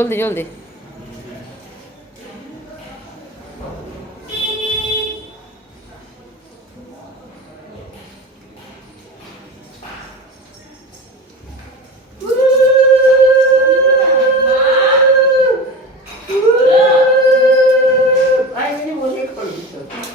জলদি জলদি এটা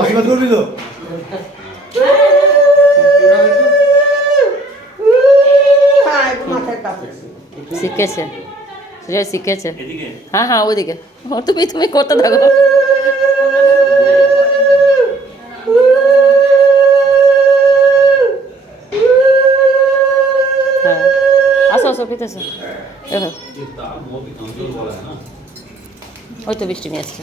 আশীর্বাদ করবি তো শিখেছে। সে শিখেছে। হ্যাঁ হ্যাঁ ওইদিকে তুমি তুমি করতে থাকো। হ্যাঁ। আসো আসো পিতেছে দেখো ওই তো বৃষ্টি নিয়ে এসছে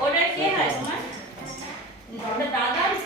ওটা কে হয় তোমার ওটা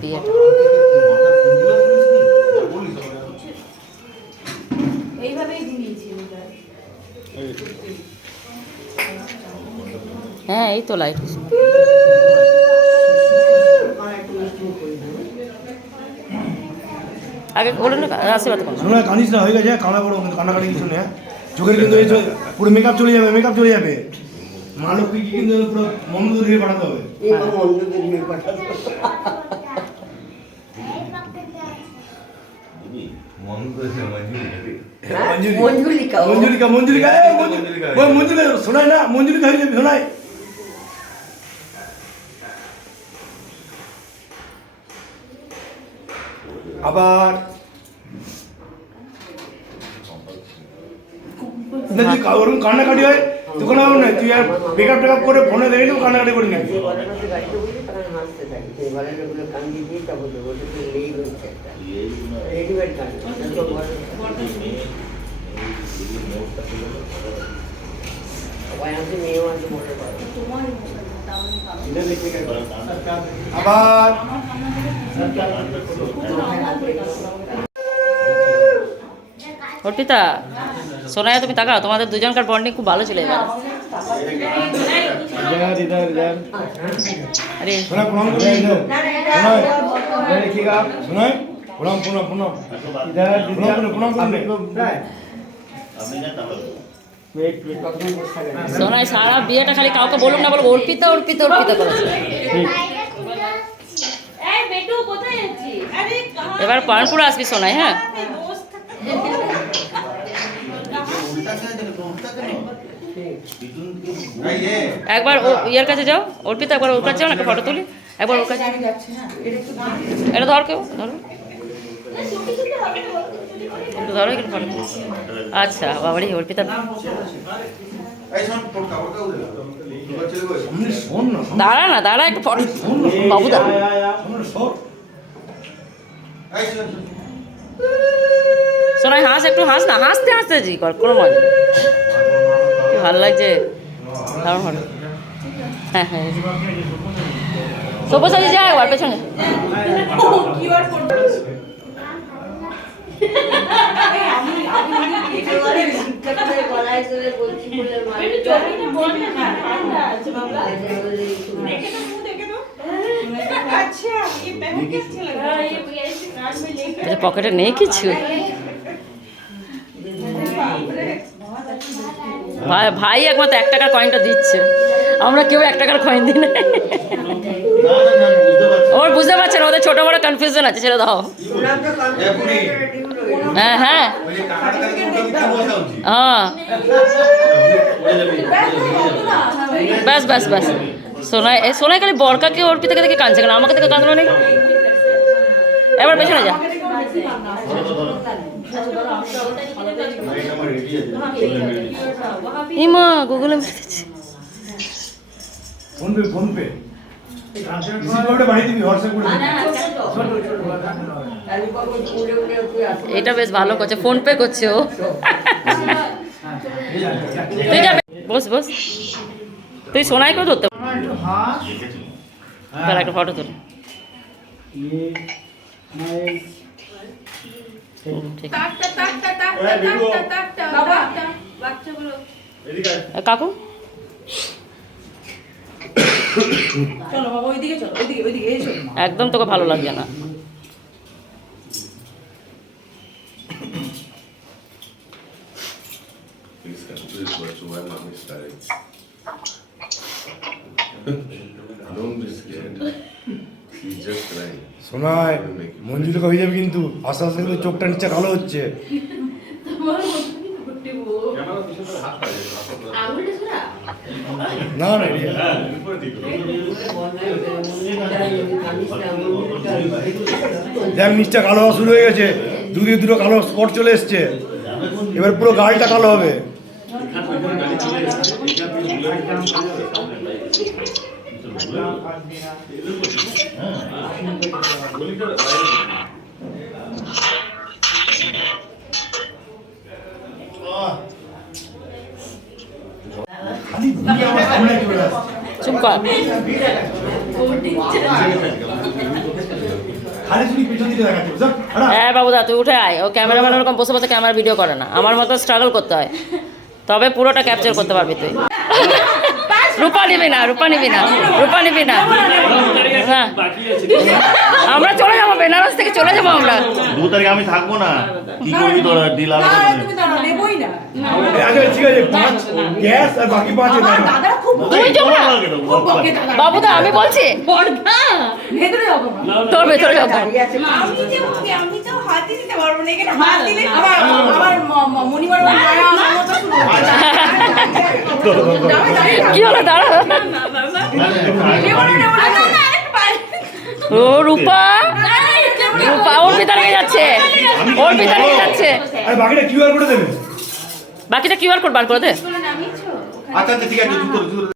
বিয়েটা। হ্যাঁ এই তো লাইট আগে বলুন না আশীর্বাদ করুন শোনা কাঁদিস না হয়ে গেছে করো কিন্তু কান্নাকাটি কিছু নেই হ্যাঁ? চোখের কিন্তু এই পুরো মেকআপ চলে যাবে মেকআপ চলে যাবে। মা কিন্তু পুরো ধরে পাঠাতে হবে। মঞ্জুরি মঞ্জুলিকা ওই শোনায় না মঞ্জুরিকা হয়ে যাবে শোনায় আবার না তুই ওরকম কান্নাকাটি হয় তুই কোনো ব্যাপার নাই তুই আর মেকআপ টেকআপ করে ফোনে দেখে কান্নাকাটি করে নিবি হাসতে থাকি। সেই বলের ওগুলো কান দিয়ে দিয়ে তা বলতে বলতে লেই হচ্ছে একটা। রেডিমেড। আবার। অর্পিতা সোনায়া তুমি তাকাও তোমাদের দুজনকার বন্ডিং খুব ভালো ছিল এবার। इधर इधर इधर আরে सुना प्रणाम कर इधर सुनाए इधर देखिएगा सुनाए प्रणाम प्रणाम प्रणाम इधर प्रणाम प्रणाम प्रणाम करने সোনায় সারা বিয়েটা খালি কাউকে বলুন না বলো অর্পিতা অর্পিতা অর্পিতা করেছে এই বেটু কোথায় যাচ্ছিস? আরে কাহা- এবার পানপুর আসবি সোনাই হ্যাঁ একবার ইয়ের কাছে যাও, অর্পিতা একবার ওর কাছে যাও না ফটো তুলি? একবার ওর কাছে এটা ধর কেউ, ধরো। ধরো, একটু ফটো আচ্ছা বাবারই অর্পিতা। দাঁড়া না, দাঁড়া, একটু ফটো সামনে শোন শোনাই হাস একটু, হাস না, হাসতে হাসতে, জি, কর, কোনো মজা ভালো লাগছে? দারুণ হলো হ্যাঁ হ্যাঁ। সবুজ আছে যায় ওর পেছনে। আচ্ছা, আচ্ছা, পকেটে নেই কিছু? ভাই ভাই একমাত্র এক টাকার কয়েনটা দিচ্ছে। আমরা কেউ এক টাকার কয়েন দিই না। ওর বুঝতে পারছে না, ওদের ছোট বড় কনফিউশন আছে, ছেড়ে দাও। হ্যাঁ হ্যাঁ। হ্যাঁ। ব্যাস ব্যাস ব্যাস। সোনাই এই সোনাই খালি বরকাকে অর্পিতাকে দেখে কাঁদছে কেন? আমাকে দেখে কাঁদলো নেই এবার পেছনে যা। ইমা গুগলে মেরে ফোন পে ফোন পে। এটা বেশ ভালো করছে ফোন পে করছে ও। তুই যাবে বস বস। তুই সোনাই করে ধরতে তার একটা ফটো তোল। কাকু? চলো বাবা ওইদিকে ওইদিকে ওইদিকে এসো একদম তোকে ভালো লাগছে না। Just crying. হয়ে যাবে কিন্তু আস্তে আস্তে কিন্তু চোখটা নিচে কালো হচ্ছে। না না দেখ নিচটা কালো হওয়া শুরু হয়ে গেছে। দুদিকে দুটো কালো স্পট চলে এসছে। এবার পুরো গাড়িটা কালো হবে খালি ঘুরে আমার সামনে চলে আসছে হ্যাঁ বাবুদা, তুই উঠে আয়। ও ক্যামেরাম্যান ওরকম বসে বসে ক্যামেরা ভিডিও করে না। আমার মতো স্ট্রাগল করতে হয়। তবে পুরোটা ক্যাপচার করতে পারবি তুই। রূপা নিবি না রূপা নিবি না রূপা নিবি না। হ্যাঁ আমরা চলে যাব বেনারস থেকে চলে যাব আমরা। দু তারিখ আমি থাকব না। কি করবি তোরা? ডিল আলাদা বাবুদা আমি বলছি। ভেতরে যাব। তোর ভেতরে যাব দিতে পারব না এখানে হাত দিলে আবার আবার। কি হলো দাঁড়া। ও রূপা। রূপা ওর ভিতরে যাচ্ছে? ওর ভিতরে যাচ্ছে? আর বাকিটা কিউআর দেবে। বাকিটা কিউআর কোড বার করে দে। আচ্ছা ঠিক আছে